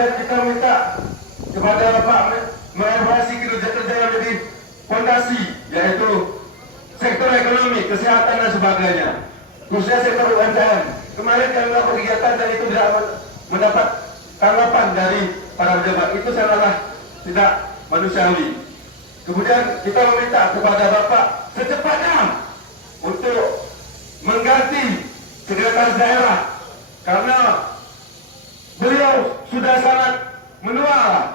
Kemudian kita minta kepada Bapak mengevaluasi kerja-kerja yang lebih fondasi, yaitu sektor ekonomi, kesehatan dan sebagainya, khususnya sektor UMKM. Kemarin kami melakukan kegiatan dan itu tidak mendapat tanggapan dari para pejabat. Itu sangatlah tidak manusiawi. Kemudian kita meminta kepada Bapak secepatnya untuk mengganti sekretaris daerah, karena beliau sudah sangat menua.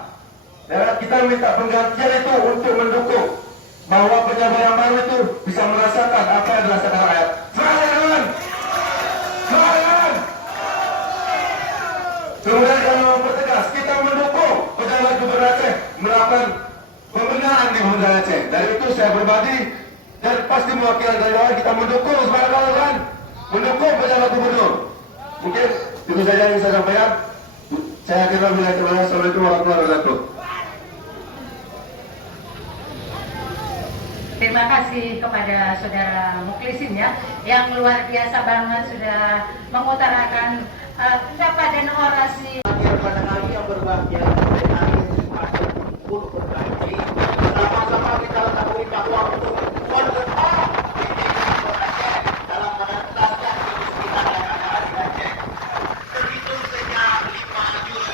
Dan kita minta penggantian itu untuk mendukung bahwa pejabat yang baru itu bisa merasakan apa yang dirasakan rakyat. Semangat! Semangat! Kemudian kami mempertegas, kita mendukung pejabat Gubernur Aceh melakukan pembenahan di Gubernur Aceh. Dari itu saya pribadi dan pasti mewakili dari awal kita mendukung sebagai kawan, mendukung pejabat Gubernur. Mungkin itu saja yang saya sampaikan. Saya kira bila terima kasih. Assalamualaikum warahmatullahi wabarakatuh. Terima kasih kepada Saudara Muklisin ya, yang luar biasa banget sudah mengutarakan pendapat dan orasi. Pada hari yang berbahagia, hari pun berbagi, sama-sama kita ketahui bahwa untuk mendukung dalam menentaskan kemiskinan yang ada di Aceh. Terhitung sejak 5 Juli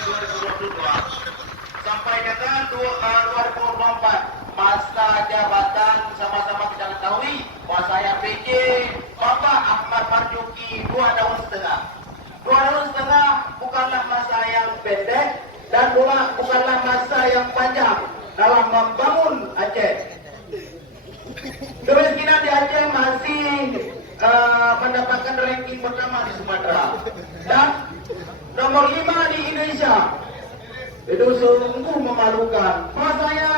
2022 sampai dengan 2024. Masa jabatan sama-sama kita ketahui bahwa saya PJ Bapak Ahmad Marzuki 2 tahun setengah. 2 tahun setengah bukanlah masa yang pendek dan bukanlah masa yang panjang dalam membangun Aceh. Kemiskinan di Aceh masih mendapatkan ranking pertama di Sumatera dan nomor 5 di Indonesia. Itu sungguh memalukan. Masanya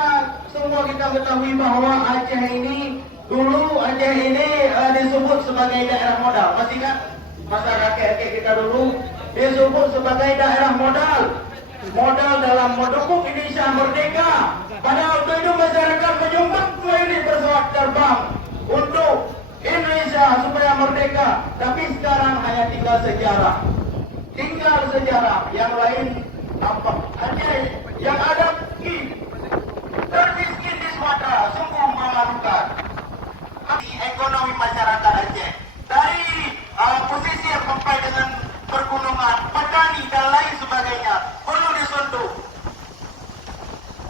semua kita ketahui bahwa Aceh ini dulu disebut sebagai daerah modal. Masih kan masyarakat kita dulu disebut sebagai daerah modal. Modal dalam mendukung Indonesia merdeka. Padahal itu masyarakat menyumbang 2 unit pesawat terbang untuk Indonesia supaya merdeka. Tapi sekarang hanya tinggal sejarah. Tinggal sejarah. Yang lain apa? Aceh yang ada termiskin di Sumatera, sungguh memalukan. Ekonomi masyarakat Aceh dari posisi yang sampai dengan pergunungan, petani dan lain sebagainya perlu disentuh.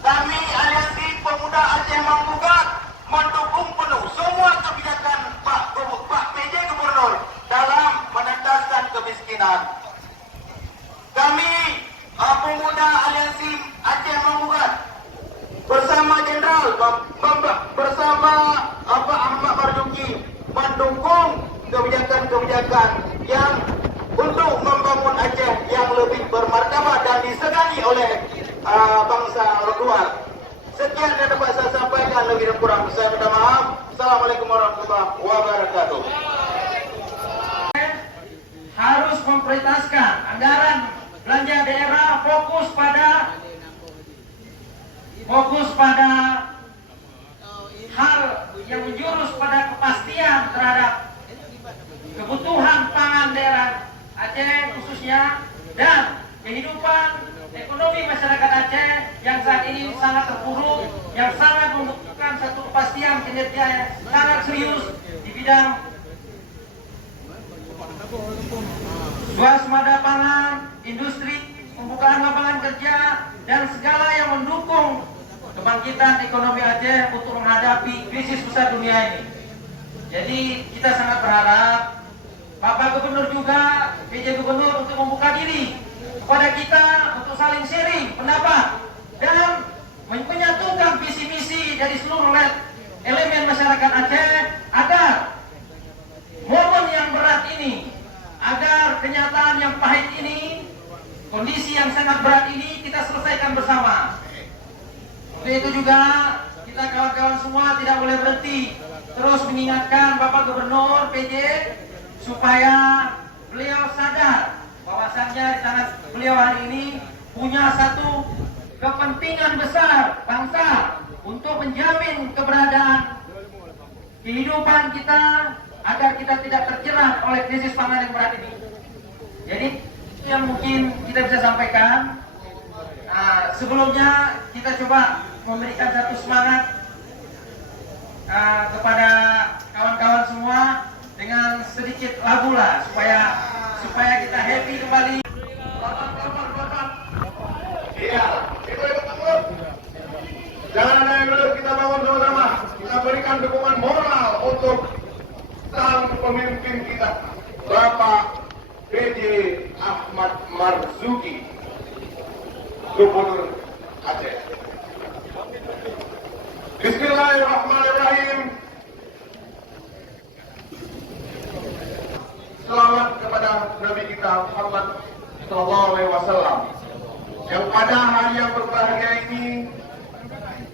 Kami Aliansi Pemuda Aceh Manggugat mendukung penuh semua kebijakan Pak PJ Gubernur dalam menentaskan kemiskinan. Kami Pemuda Aliansi Aceh Manggugat bersama Jenderal bersama Pak Ahmad Marzuki mendukung kebijakan-kebijakan yang untuk membangun Aceh yang lebih bermartabat dan disegani oleh bangsa luar. Sekian yang dapat saya sampaikan, lebih dan kurang saya minta maaf. Assalamualaikum warahmatullahi wabarakatuh. Harus memprioritaskan anggaran belanja daerah fokus pada hal yang menjurus pada kepastian terhadap kebutuhan pangan daerah Aceh khususnya dan kehidupan ekonomi masyarakat Aceh yang saat ini sangat terpuruk, yang sangat membutuhkan satu kepastian kinerja yang sangat serius di bidang swasembada pangan, industri, pembukaan lapangan kerja, dan segala yang mendukung kebangkitan ekonomi Aceh untuk menghadapi krisis besar dunia ini. Jadi kita sangat berharap Bapak Gubernur juga, PJ Gubernur untuk membuka diri kepada kita untuk saling sharing pendapat dan menyatukan visi misi dari seluruh elemen masyarakat Aceh agar momen yang berat ini, agar kenyataan yang pahit ini, kondisi yang sangat berat ini kita selesaikan bersama. Untuk itu juga kita kawan-kawan semua tidak boleh berhenti, terus mengingatkan Bapak Gubernur PJ supaya beliau sadar bahwasannya di tanah beliau hari ini punya satu kepentingan besar bangsa untuk menjamin keberadaan kehidupan kita agar kita tidak terjerat oleh krisis pangan yang berat ini. Jadi yang mungkin kita bisa sampaikan sebelumnya kita coba memberikan satu semangat kepada kawan-kawan semua dengan sedikit lagu lah supaya kita happy kembali. Iya, itu teman. Jangan ada yang dulu, kita bangun sama-sama. Kita berikan dukungan moral untuk sang pemimpin kita, Bapak PJ Ahmad Marzuki, Gubernur Aceh. Bismillahirrahmanirrahim. Selamat kepada Nabi kita Muhammad SAW, yang pada hari yang berbahagia ini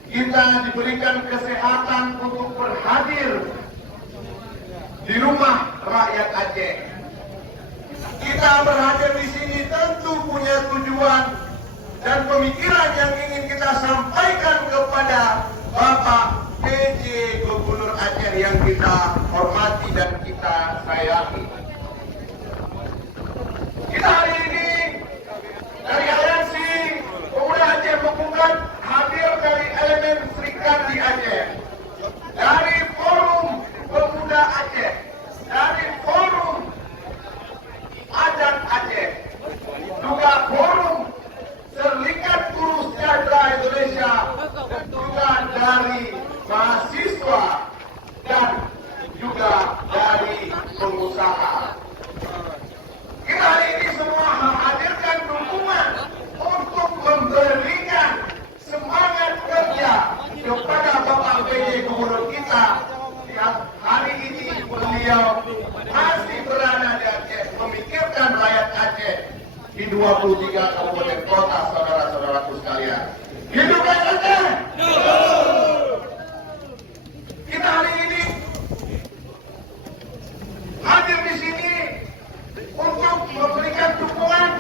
kita diberikan kesehatan untuk berhadir di rumah rakyat Aceh. Kita berhadir di sini tentu punya tujuan dan pemikiran yang ingin kita sampaikan kepada Bapak PJ Gubernur Aceh yang kita hormati dan kita sayangi. Kita hari ini dari Aliansi Pemuda Aceh Menggugat hadir dari elemen Serikat di Aceh, dari Forum Pemuda Aceh, dari Forum Adat Aceh, juga Forum Serikat Guru Sejahtera Indonesia, dan juga dari mahasiswa dan juga dari pengusaha. Kita hari ini semua menghadirkan dukungan untuk memberikan semangat kerja kepada Bapak PJ Gubernur kita yang hari ini beliau masih berada di Aceh, memikirkan rakyat Aceh di 23 kabupaten kota, saudara-saudaraku sekalian. Hidup rakyat Aceh! Kita hari ini hadir di sini untuk memberikan dukungan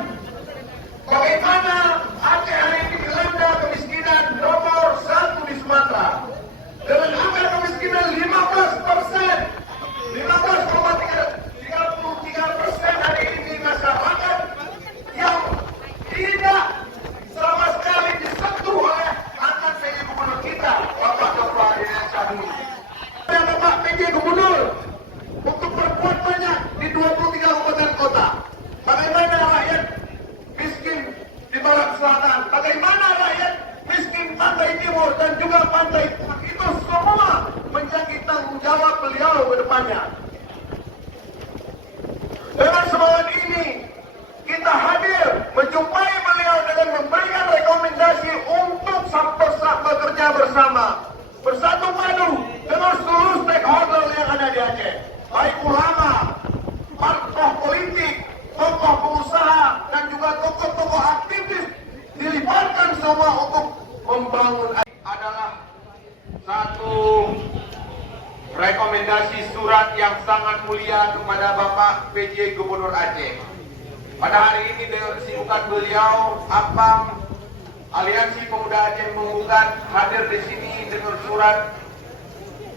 bagaimana Aceh hari ini dilanda kemiskinan nomor 1 di Sumatera dengan angka kemiskinan 15%, 15,33% hari ini masyarakat yang tidak sama sekali disentuh oleh angkat PJ Gubernur kita, Bapak Dr. Syahdu. Dan Bapak PJ Gubernur untuk berbuat banyak di 23 kabupaten kota. Bagaimana rakyat miskin di Barat Selatan, bagaimana rakyat miskin Pantai Timur dan juga Pantai Tengah, itu semua menjadi tanggung jawab beliau ke depannya. Dengan semangat ini, kita hadir menjumpai beliau dengan memberikan rekomendasi untuk bekerja bersama, bersatu padu dengan seluruh stakeholder yang ada di Aceh, baik ulama, tokoh politik, tokoh pengusaha, dan juga tokoh-tokoh aktivis dilibatkan semua untuk membangun. Adalah satu rekomendasi surat yang sangat mulia kepada Bapak PJ Gubernur Aceh. Pada hari ini dengan kesibukan beliau, APAM Aliansi Pemuda Aceh Menggugat hadir di sini dengan surat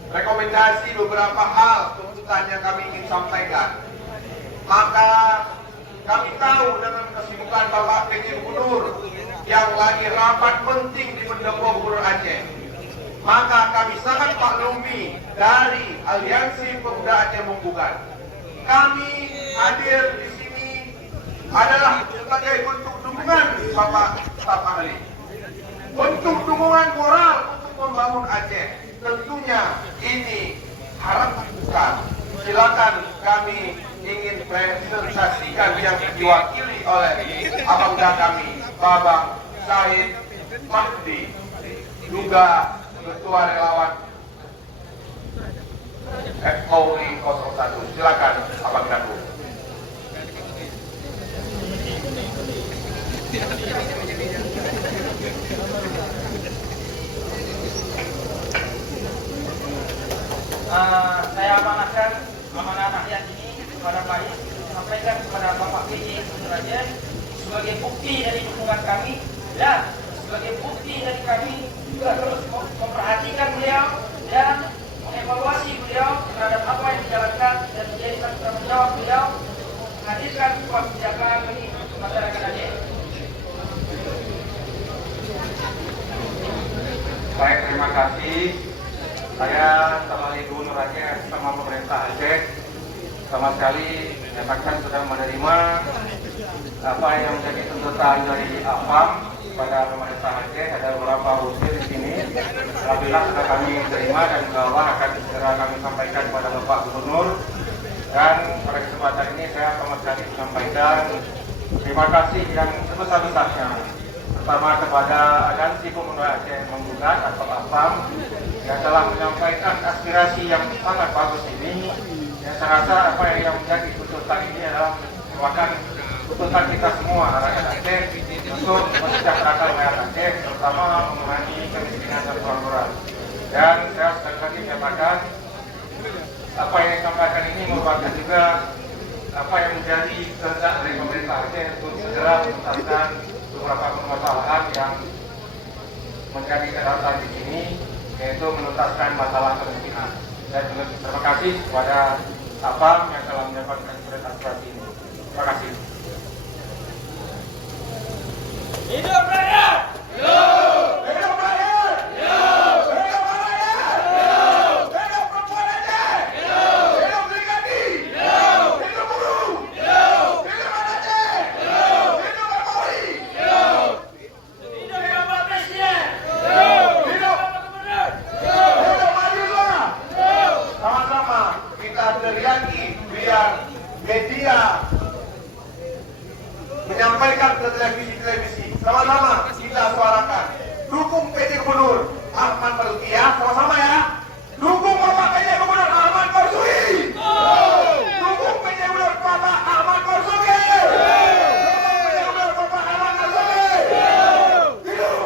rekomendasi beberapa hal tuntutan yang kami ingin sampaikan. Maka kami tahu dengan kesibukan Bapak PJ Gubernur yang lagi rapat penting di Pendopo Gubernur Aceh, maka kami sangat maklumi dari Aliansi Pemuda Aceh Menggugat. Kami hadir di sini adalah sebagai bentuk dukungan Bapak staf ahli, bentuk dukungan moral untuk membangun Aceh. Tentunya ini harapan kita. Silakan, kami ingin presentasikan yang diwakili oleh abangga kami, Bapak Said Mahdi, juga Ketua Relawan FOI 01. Silakan, abanggaku. Saya amanahkan amanah rakyat ini kepada Pak Is, sampaikan kepada Bapak PJ Aceh sebagai bukti dari dukungan kami dan sebagai bukti dari kami juga terus memperhatikan beliau dan mengevaluasi beliau terhadap apa yang dijalankan dan menjadi tanggung jawab beliau menghadirkan sebuah kebijakan bagi masyarakat Aceh. kasih. Saya sama Gubernur Aceh sama pemerintah Aceh sama sekali menyatakan sudah menerima apa yang menjadi tuntutan dari APAM pada pemerintah Aceh. Ada beberapa usul di sini. Alhamdulillah sudah kami terima dan insyaallah akan segera kami sampaikan kepada Bapak Gubernur. Dan pada kesempatan ini saya sama sekali menyampaikan terima kasih yang sebesar-besarnya. Pertama kepada aliansi pemuda Aceh Menggugat atau APAM yang telah menyampaikan aspirasi yang sangat bagus ini. Yang saya rasa apa yang menjadi tuntutan ini adalah merupakan tuntutan kita semua rakyat Aceh untuk mensejahterakan rakyat Aceh, terutama mengurangi kemiskinan dan pengangguran. Dan saya sekali lagi menyatakan apa yang disampaikan ini merupakan juga apa yang menjadi kehendak dari pemerintah Aceh untuk segera menuntaskan beberapa permasalahan yang menjadi catatan di sini, yaitu menuntaskan masalah kemiskinan. Dan juga terima kasih kepada APAM yang telah mendapatkan surat aspirasi ini. Terima kasih. Hidup rakyat! Hidup rakyat! Hidup rakyat! Hidup perempuan Aceh! Hidup Brigadi! Hidup buruh! Hidup Aceh! Hidup Kapolri! Hidup Bapak Presiden. Hidup mahasiswa! Sama-sama kita teriaki biar media menyampaikan ke televisi. Sama-sama kita suarakan. Dukung PJ Gubernur Ahmad Marzuki ya, sama-sama ya. Dukung Bapak PJ Gubernur Ahmad Marzuki. Dukung PJ Gubernur Bapak Ahmad Marzuki. Dukung PJ Gubernur Bapak Ahmad Marzuki. Hidup.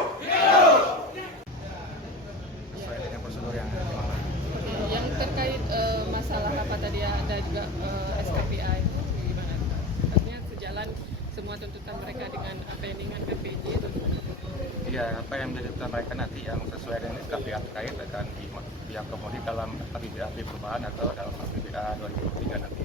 Sesuai dengan prosedur yang dimana. Yang terkait masalah apa tadi ada juga SKPI gimana? Artinya sejalan semua tuntutan mereka dengan apa yang diinginkan PJ itu? Iya, apa yang menjadi tuntutan mereka nanti yang sesuai dengan SKPA terkait akan diakomodir dalam APBA perubahan atau dalam APBA 2023 nanti.